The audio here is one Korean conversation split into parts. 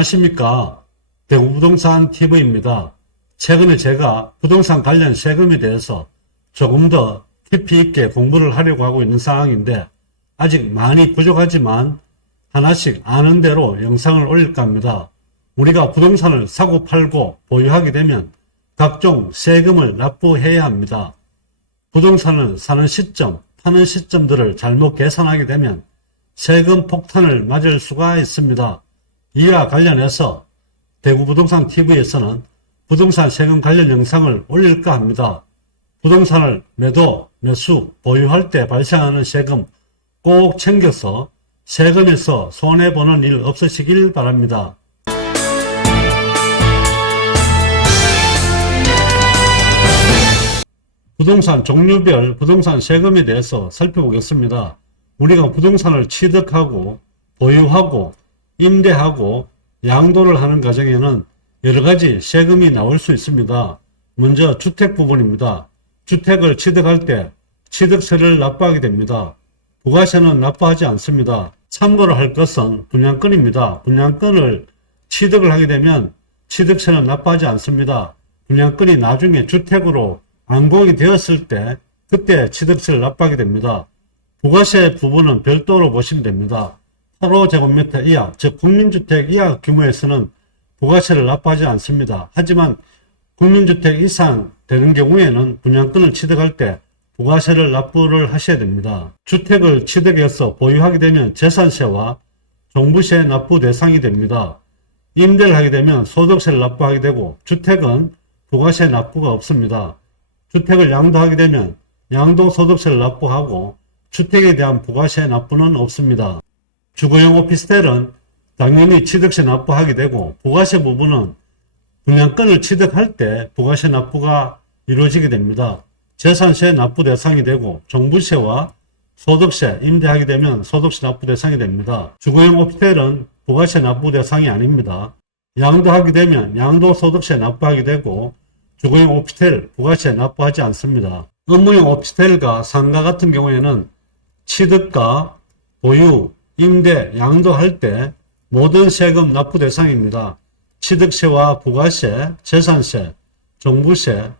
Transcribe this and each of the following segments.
안녕하십니까. 대구부동산 TV입니다. 최근에 제가 부동산 관련 세금에 대해서 조금 더 깊이 있게 공부를 하려고 하고 있는 상황인데 아직 많이 부족하지만 하나씩 아는 대로 영상을 올릴까 합니다. 우리가 부동산을 사고 팔고 보유하게 되면 각종 세금을 납부해야 합니다. 부동산을 사는 시점, 파는 시점들을 잘못 계산하게 되면 세금 폭탄을 맞을 수가 있습니다. 이와 관련해서 대구부동산 TV에서는 부동산 세금 관련 영상을 올릴까 합니다. 부동산을 매도, 매수, 보유할 때 발생하는 세금 꼭 챙겨서 세금에서 손해보는 일 없으시길 바랍니다. 부동산 종류별 부동산 세금에 대해서 살펴보겠습니다. 우리가 부동산을 취득하고 보유하고 임대하고 양도를 하는 과정에는 여러가지 세금이 나올 수 있습니다. 먼저 주택 부분입니다. 주택을 취득할 때 취득세를 납부하게 됩니다. 부가세는 납부하지 않습니다. 참고로 할 것은 분양권입니다. 분양권을 취득을 하게 되면 취득세는 납부하지 않습니다. 분양권이 나중에 주택으로 완공이 되었을 때 그때 취득세를 납부하게 됩니다. 부가세 부분은 별도로 보시면 됩니다. 8호제곱미터 이하, 즉 국민주택 이하 규모에서는 부가세를 납부하지 않습니다. 하지만 국민주택 이상 되는 경우에는 분양권을 취득할 때 부가세를 납부를 하셔야 됩니다. 주택을 취득해서 보유하게 되면 재산세와 종부세 납부 대상이 됩니다. 임대를 하게 되면 소득세를 납부하게 되고 주택은 부가세 납부가 없습니다. 주택을 양도하게 되면 양도소득세를 납부하고 주택에 대한 부가세 납부는 없습니다. 주거용 오피스텔은 당연히 취득세 납부하게 되고 부가세 부분은 분양권을 취득할 때 부가세 납부가 이루어지게 됩니다. 재산세 납부 대상이 되고 종부세와 소득세 임대하게 되면 소득세 납부 대상이 됩니다. 주거용 오피스텔은 부가세 납부 대상이 아닙니다. 양도하게 되면 양도소득세 납부하게 되고 주거용 오피스텔 부가세 납부하지 않습니다. 업무용 오피스텔과 상가 같은 경우에는 취득과 보유, 임대, 양도할 때 모든 세금 납부 대상입니다. 취득세와 부가세, 재산세, 종부세,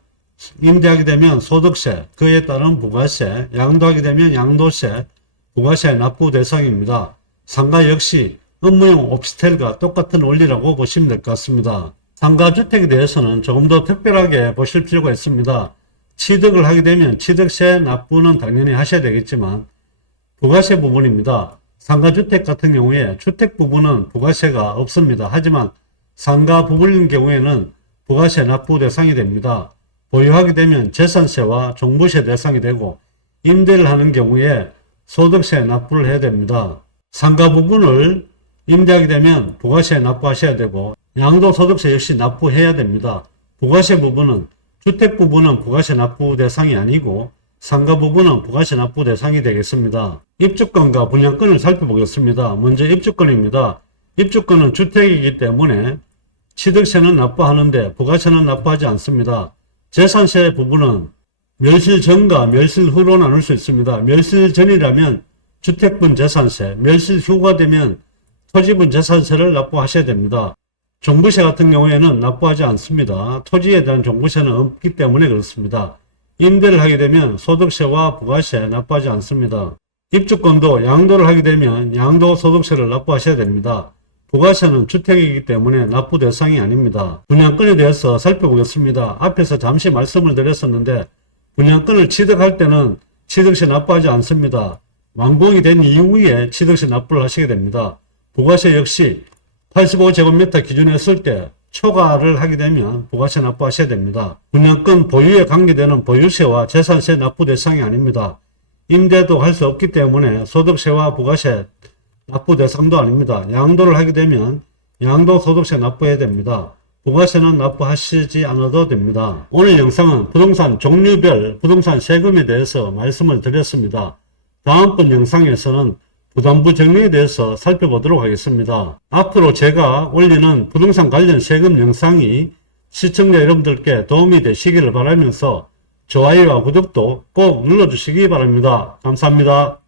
임대하게 되면 소득세, 그에 따른 부가세, 양도하게 되면 양도세, 부가세 납부 대상입니다. 상가 역시 업무용 오피스텔과 똑같은 원리라고 보시면 될 것 같습니다. 상가주택에 대해서는 조금 더 특별하게 보실 필요가 있습니다. 취득을 하게 되면 취득세 납부는 당연히 하셔야 되겠지만 부가세 부분입니다. 상가주택 같은 경우에 주택 부분은 부가세가 없습니다. 하지만 상가 부분인 경우에는 부가세 납부 대상이 됩니다. 보유하게 되면 재산세와 종부세 대상이 되고 임대를 하는 경우에 소득세 납부를 해야 됩니다. 상가 부분을 임대하게 되면 부가세 납부하셔야 되고 양도소득세 역시 납부해야 됩니다. 부가세 부분은 주택 부분은 부가세 납부 대상이 아니고 상가 부분은 부가세 납부 대상이 되겠습니다. 입주권과 분양권을 살펴보겠습니다. 먼저 입주권입니다. 입주권은 주택이기 때문에 취득세는 납부하는데 부가세는 납부하지 않습니다. 재산세 부분은 멸실 전과 멸실 후로 나눌 수 있습니다. 멸실 전이라면 주택분 재산세, 멸실 후가 되면 토지분 재산세를 납부하셔야 됩니다. 종부세 같은 경우에는 납부하지 않습니다. 토지에 대한 종부세는 없기 때문에 그렇습니다. 임대를 하게 되면 소득세와 부가세 납부하지 않습니다. 입주권도 양도를 하게 되면 양도소득세를 납부하셔야 됩니다. 부가세는 주택이기 때문에 납부 대상이 아닙니다. 분양권에 대해서 살펴보겠습니다. 앞에서 잠시 말씀을 드렸었는데 분양권을 취득할 때는 취득세 납부하지 않습니다. 완공이 된 이후에 취득세 납부를 하시게 됩니다. 부가세 역시 85제곱미터 기준에 했을 때 초과를 하게 되면 부가세 납부하셔야 됩니다. 분양권 보유에 관계되는 보유세와 재산세 납부 대상이 아닙니다. 임대도 할 수 없기 때문에 소득세와 부가세 납부 대상도 아닙니다. 양도를 하게 되면 양도소득세 납부해야 됩니다. 부가세는 납부하시지 않아도 됩니다. 오늘 영상은 부동산 종류별 부동산 세금에 대해서 말씀을 드렸습니다. 다음번 영상에서는 부담부 정리에 대해서 살펴보도록 하겠습니다. 앞으로 제가 올리는 부동산 관련 세금 영상이 시청자 여러분들께 도움이 되시기를 바라면서 좋아요와 구독도 꼭 눌러주시기 바랍니다. 감사합니다.